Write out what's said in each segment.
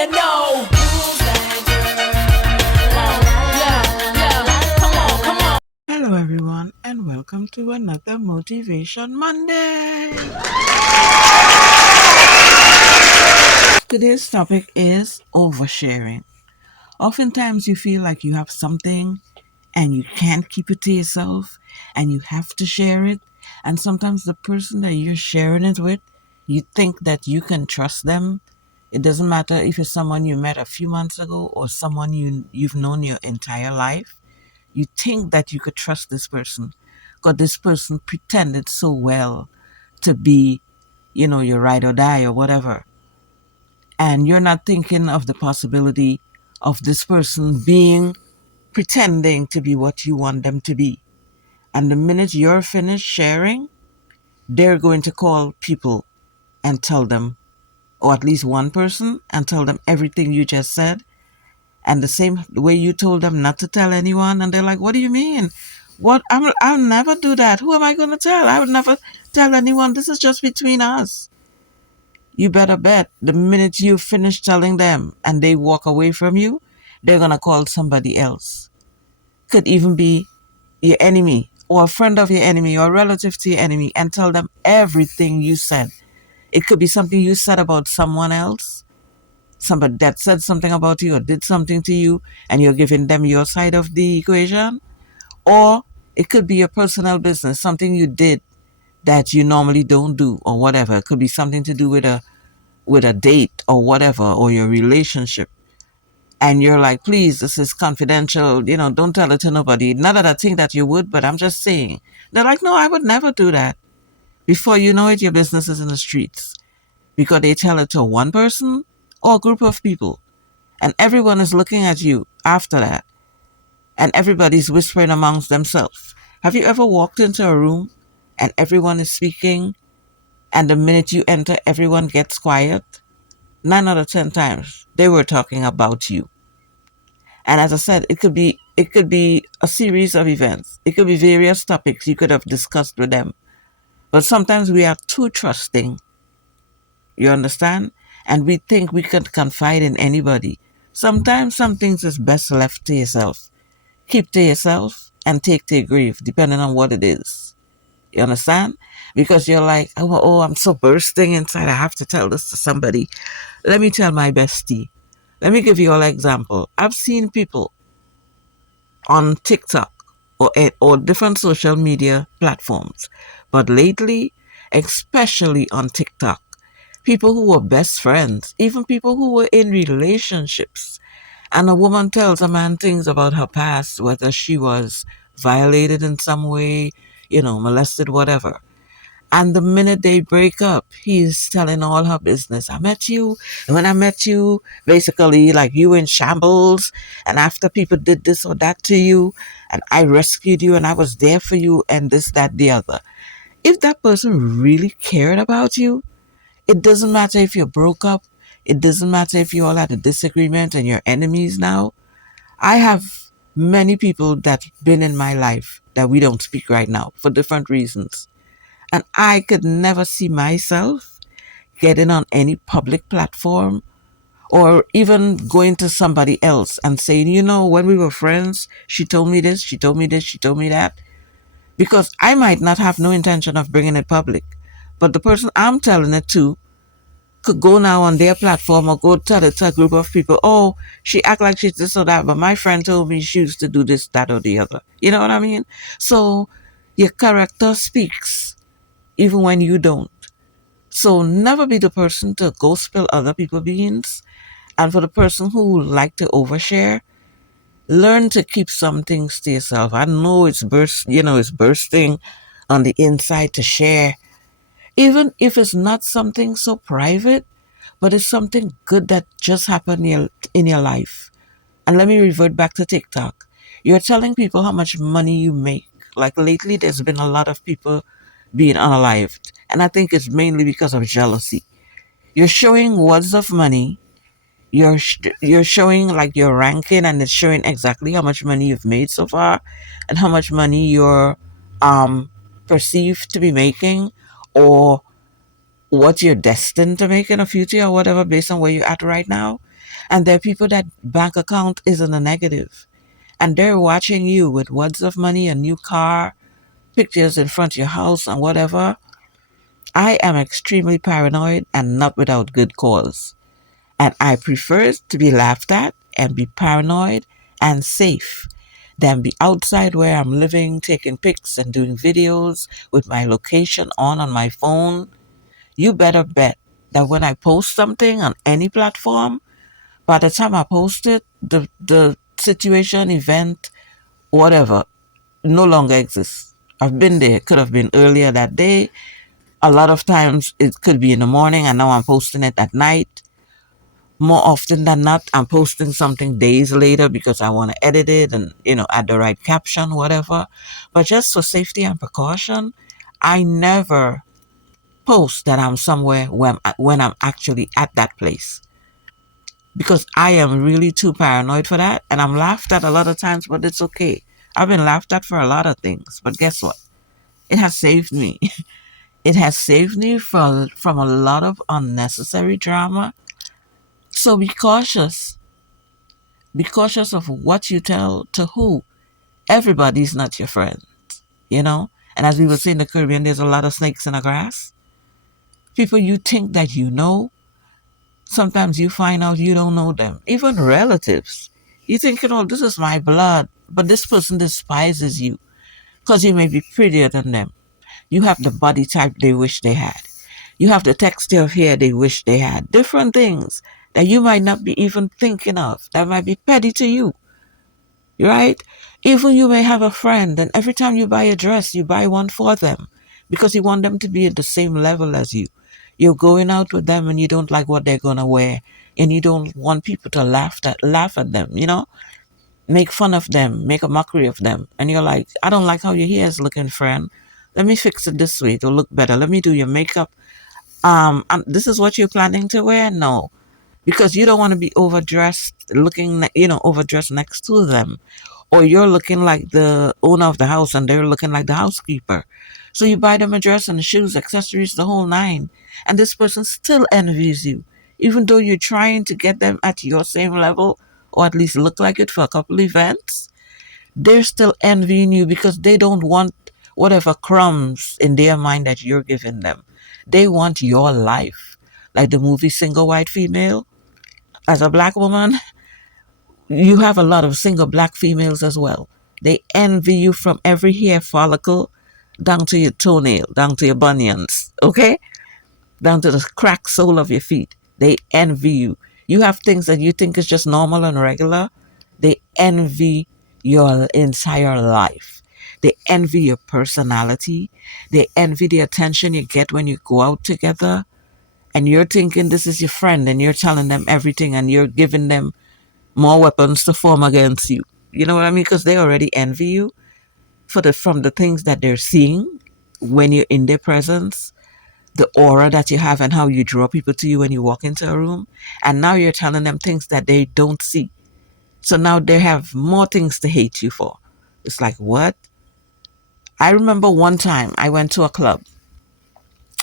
wanna know. Yeah, come on. Hello, everyone, and welcome to another Motivation Monday. Today's topic is oversharing. Oftentimes, you feel like you have something and you can't keep it to yourself and you have to share it. And sometimes, the person that you're sharing it with, you think that you can trust them. It doesn't matter if it's someone you met a few months ago or someone you've known your entire life. You think that you could trust this person because this person pretended so well to be, your ride or die or whatever. And you're not thinking of the possibility of this person being pretending to be what you want them to be. And the minute you're finished sharing, they're going to call people and tell them, or at least one person, and tell them everything you just said. And the same way you told them not to tell anyone, and they're like, "What do you mean? What? I'll never do that. Who am I going to tell? I would never tell anyone. This is just between us." You better bet the minute you finish telling them and they walk away from you, they're going to call somebody else. Could even be your enemy or a friend of your enemy or a relative to your enemy and tell them everything you said. It could be something you said about someone else, somebody that said something about you or did something to you, and you're giving them your side of the equation. Or it could be your personal business, something you did that you normally don't do or whatever. It could be something to do with a date or whatever, or your relationship. And you're like, "Please, this is confidential, don't tell it to nobody." Not that I think that you would, but I'm just saying. They're like, "No, I would never do that." Before you know it, your business is in the streets because they tell it to one person or a group of people. And everyone is looking at you after that. And everybody's whispering amongst themselves. Have you ever walked into a room and everyone is speaking, and the minute you enter, everyone gets quiet? 9 out of 10 times, they were talking about you. And as I said, it could be a series of events. It could be various topics you could have discussed with them. But sometimes we are too trusting. You understand? And we think we can confide in anybody. Sometimes some things is best left to yourself. Keep to yourself and take to your grave, depending on what it is. You understand? Because you're like, oh, I'm so bursting inside. I have to tell this to somebody. Let me tell my bestie. Let me give you an example. I've seen people on TikTok or different social media platforms, but lately, especially on TikTok, people who were best friends, even people who were in relationships, and a woman tells a man things about her past, whether she was violated in some way, molested, whatever. And the minute they break up, he's telling all her business. "I met you, and when I met you, basically, like, you in shambles, and after people did this or that to you, and I rescued you, and I was there for you, and this, that, the other." If that person really cared about you, it doesn't matter if you broke up. It doesn't matter if you all had a disagreement and you're enemies now. I have many people that's been in my life that we don't speak right now for different reasons. And I could never see myself getting on any public platform or even going to somebody else and saying, "When we were friends, she told me this, she told me this, she told me that." Because I might not have no intention of bringing it public. But the person I'm telling it to could go now on their platform or go tell it to a group of people, "Oh, she act like she's this or that, but my friend told me she used to do this, that, or the other." You know what I mean? So your character speaks even when you don't. So never be the person to go spill other people's beans. And for the person who like to overshare, learn to keep some things to yourself. I know it's bursting on the inside to share, even if it's not something so private, but it's something good that just happened in your life. And let me revert back to TikTok. You're telling people how much money you make. Like lately, there's been a lot of people being unalived. And I think it's mainly because of jealousy. You're showing wads of money. You're showing like your ranking, and it's showing exactly how much money you've made so far, and how much money you're um perceived to be making, or what you're destined to make in the future, or whatever, based on where you're at right now. And there are people that bank account is in the negative, and they're watching you with wads of money, a new car, pictures in front of your house, and whatever. I am extremely paranoid and not without good cause. And I prefer to be laughed at and be paranoid and safe than be outside where I'm living, taking pics and doing videos with my location on my phone. You better bet that when I post something on any platform, by the time I post it, the situation, event, whatever, no longer exists. I've been there. It could have been earlier that day. A lot of times it could be in the morning, and now I'm posting it at night. More often than not, I'm posting something days later because I want to edit it and, add the right caption, whatever. But just for safety and precaution, I never post that I'm somewhere when I'm actually at that place, because I am really too paranoid for that. And I'm laughed at a lot of times, but it's okay. I've been laughed at for a lot of things, but guess what? It has saved me. It has saved me from a lot of unnecessary drama. So be cautious. Be cautious of what you tell to who. Everybody's not your friend, you know? And as we would say in the Caribbean, there's a lot of snakes in the grass. People you think that you know, sometimes you find out you don't know them. Even relatives. You think, this is my blood, but this person despises you because you may be prettier than them. You have the body type they wish they had. You have the texture of hair they wish they had. Different things that you might not be even thinking of that might be petty to you, right? Even you may have a friend, and every time you buy a dress, you buy one for them because you want them to be at the same level as you. You're going out with them and you don't like what they're gonna wear, and you don't want people to laugh at them, make fun of them, make a mockery of them. And you're like, I don't like how your hair is looking, friend. Let me fix it this way to look better. Let me do your makeup. This is what you're planning to wear? No, because you don't want to be overdressed, overdressed next to them, or you're looking like the owner of the house and they're looking like the housekeeper. So you buy them a dress and shoes, accessories, the whole nine, and this person still envies you, even though you're trying to get them at your same level, or at least look like it for a couple events. They're still envying you because they don't want whatever crumbs in their mind that you're giving them. They want your life. Like the movie Single White Female. As a black woman, you have a lot of single black females as well. They envy you from every hair follicle down to your toenail, down to your bunions, okay? Down to the cracked sole of your feet. They envy you. You have things that you think is just normal and regular. They envy your entire life. They envy your personality. They envy the attention you get when you go out together. And you're thinking this is your friend and you're telling them everything and you're giving them more weapons to form against you. You know what I mean? Because they already envy you from the things that they're seeing when you're in their presence, the aura that you have and how you draw people to you when you walk into a room. And now you're telling them things that they don't see. So now they have more things to hate you for. It's like, what? I remember one time I went to a club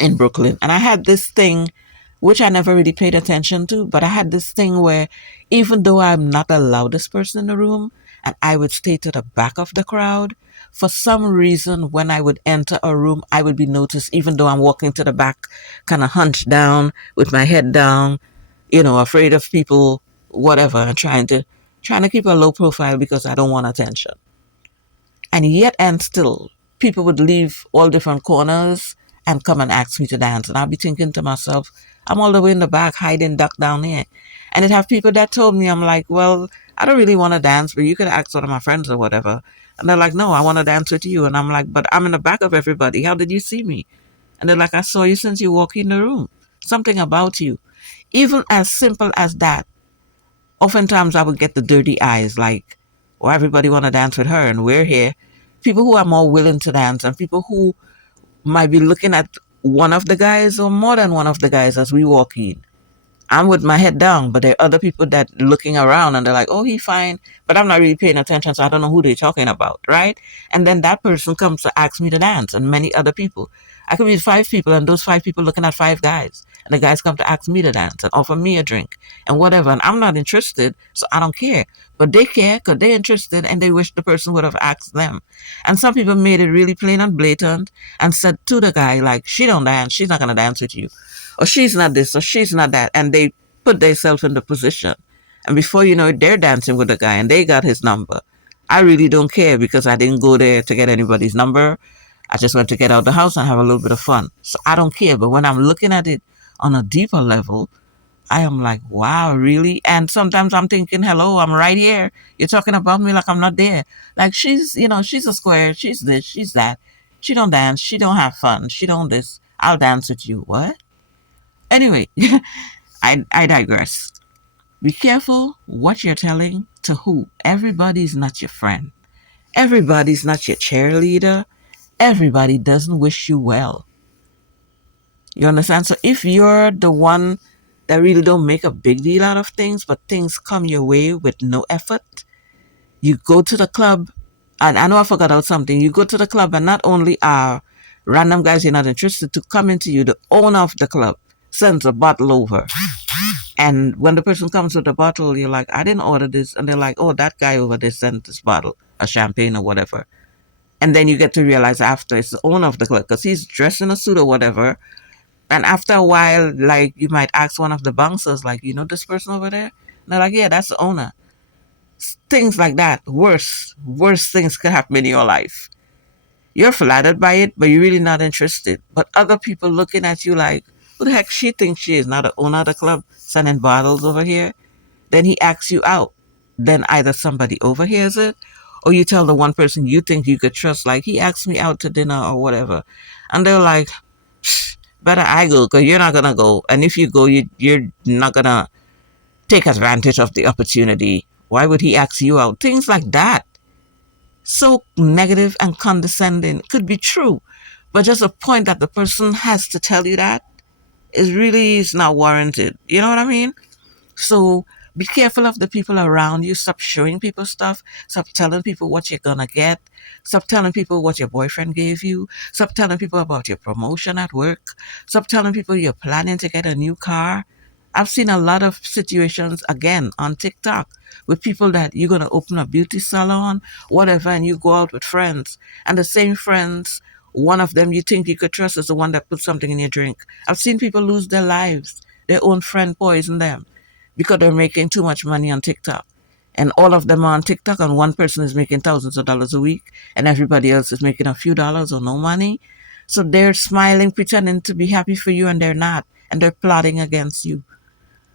in Brooklyn and I had this thing which I never really paid attention to, but I had this thing where even though I'm not the loudest person in the room and I would stay to the back of the crowd, for some reason when I would enter a room, I would be noticed even though I'm walking to the back, kind of hunched down with my head down, afraid of people, whatever, and trying to keep a low profile because I don't want attention. And yet and still, people would leave all different corners and come and ask me to dance. And I'll be thinking to myself, I'm all the way in the back, hiding duck down here. And it have people that told me, I'm like, well, I don't really want to dance, but you could ask one of my friends or whatever. And they're like, no, I want to dance with you. And I'm like, but I'm in the back of everybody. How did you see me? And they're like, I saw you since you walked in the room. Something about you. Even as simple as that. Oftentimes I would get the dirty eyes, like, well, everybody want to dance with her and we're here. People who are more willing to dance and people who might be looking at one of the guys or more than one of the guys as we walk in. I'm with my head down, but there are other people that looking around and they're like, oh, he fine, but I'm not really paying attention, so I don't know who they're talking about, right? And then that person comes to ask me to dance and many other people. I could be with 5 people, and those 5 people looking at 5 guys. And the guys come to ask me to dance and offer me a drink and whatever. And I'm not interested, so I don't care. But they care because they're interested and they wish the person would have asked them. And some people made it really plain and blatant and said to the guy, like, she don't dance, she's not going to dance with you. Or she's not this, or she's not that. And they put themselves in the position. And before you know it, they're dancing with the guy and they got his number. I really don't care because I didn't go there to get anybody's number. I just went to get out of the house and have a little bit of fun. So I don't care. But when I'm looking at it on a deeper level, I am like, wow, really? And sometimes I'm thinking, hello, I'm right here. You're talking about me like I'm not there. Like she's a square. She's this, she's that. She don't dance. She don't have fun. She don't this. I'll dance with you. What? Anyway, I digress. Be careful what you're telling to who. Everybody's not your friend. Everybody's not your cheerleader. Everybody doesn't wish you well. You understand? So if you're the one that really don't make a big deal out of things, but things come your way with no effort, you go to the club, and I know I forgot out something. You go to the club, and not only are random guys you're not interested to come into you, the owner of the club sends a bottle over. And when the person comes with the bottle, you're like, I didn't order this. And they're like, oh, that guy over there sent this bottle, a champagne or whatever. And then you get to realize after it's the owner of the club because he's dressed in a suit or whatever. And after a while, like you might ask one of the bouncers, like, you know this person over there? And they're like, yeah, that's the owner. Things like that. Worse things could happen in your life. You're flattered by it, but you're really not interested. But other people looking at you like, who the heck she thinks she is? Not the owner of the club sending bottles over here. Then he asks you out. Then either somebody overhears it or you tell the one person you think you could trust, like, he asked me out to dinner or whatever. And they're like, better I go because you're not going to go. And if you go, you're not going to take advantage of the opportunity. Why would he ask you out? Things like that. So negative and condescending could be true. But just a point that the person has to tell you that is not warranted. You know what I mean? So be careful of the people around you. Stop showing people stuff. Stop telling people what you're gonna get. Stop telling people what your boyfriend gave you. Stop telling people about your promotion at work. Stop telling people you're planning to get a new car. I've seen a lot of situations again on TikTok with people that you're gonna open a beauty salon, whatever, and you go out with friends, and the same friends, one of them you think you could trust is the one that put something in your drink. I've seen people lose their lives. Their own friend poison them because they're making too much money on TikTok. And all of them are on TikTok, and one person is making thousands of dollars a week, and everybody else is making a few dollars or no money. So they're smiling, pretending to be happy for you, and they're not. And they're plotting against you.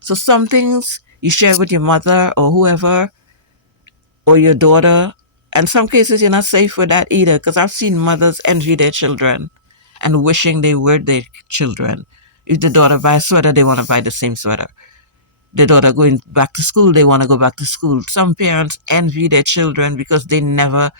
So some things you share with your mother or whoever or your daughter. And some cases you're not safe with that either, because I've seen mothers envy their children and wishing they were their children. If the daughter buys a sweater, they want to buy the same sweater. The daughter going back to school, they want to go back to school. Some parents envy their children because they never,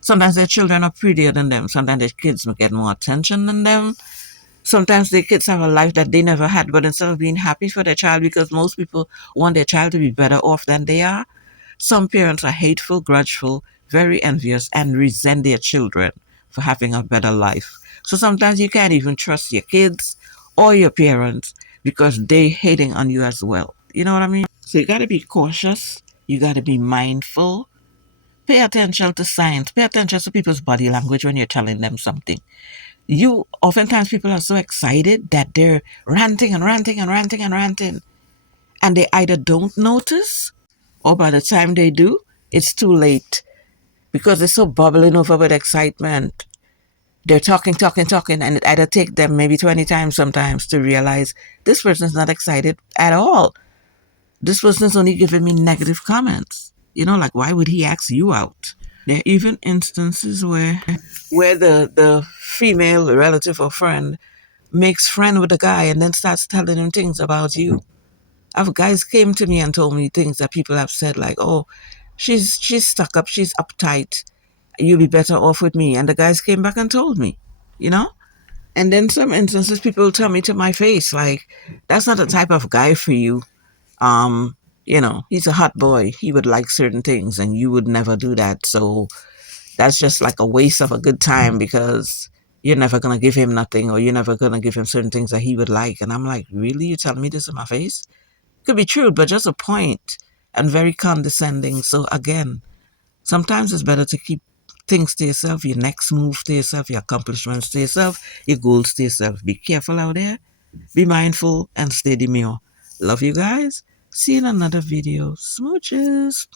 sometimes their children are prettier than them. Sometimes their kids get more attention than them. Sometimes their kids have a life that they never had, but instead of being happy for their child, because most people want their child to be better off than they are, some parents are hateful, grudgeful, very envious, and resent their children for having a better life. So sometimes you can't even trust your kids or your parents because they hating on you as well. You know what I mean? So you got to be cautious. You got to be mindful. Pay attention to signs. Pay attention to people's body language when you're telling them something. Oftentimes people are so excited that they're ranting and ranting and ranting and ranting. And they either don't notice, or by the time they do, it's too late. Because they're so bubbling over with excitement. They're talking, talking, talking, and it either take them maybe 20 times sometimes to realize this person's not excited at all. This person's only giving me negative comments. You know, like, why would he ask you out? There are even instances where the female relative or friend makes friend with the guy and then starts telling him things about you. I've guys came to me and told me things that people have said, like, oh, she's stuck up, she's uptight. You'll be better off with me. And the guys came back and told me, you know? And then some instances people tell me to my face, like, that's not the type of guy for you. Um, he's a hot boy. He would like certain things and you would never do that. So that's just like a waste of a good time because, you're never gonna give him nothing, or you're never gonna give him certain things that he would like. And I'm like, really? You're telling me this in my face? Could be true, but just a point, and very condescending. So again, sometimes it's better to keep things to yourself, your next move to yourself, your accomplishments to yourself, your goals to yourself. Be careful out there, be mindful, and stay demure. Love you guys. See you in another video. Smooches.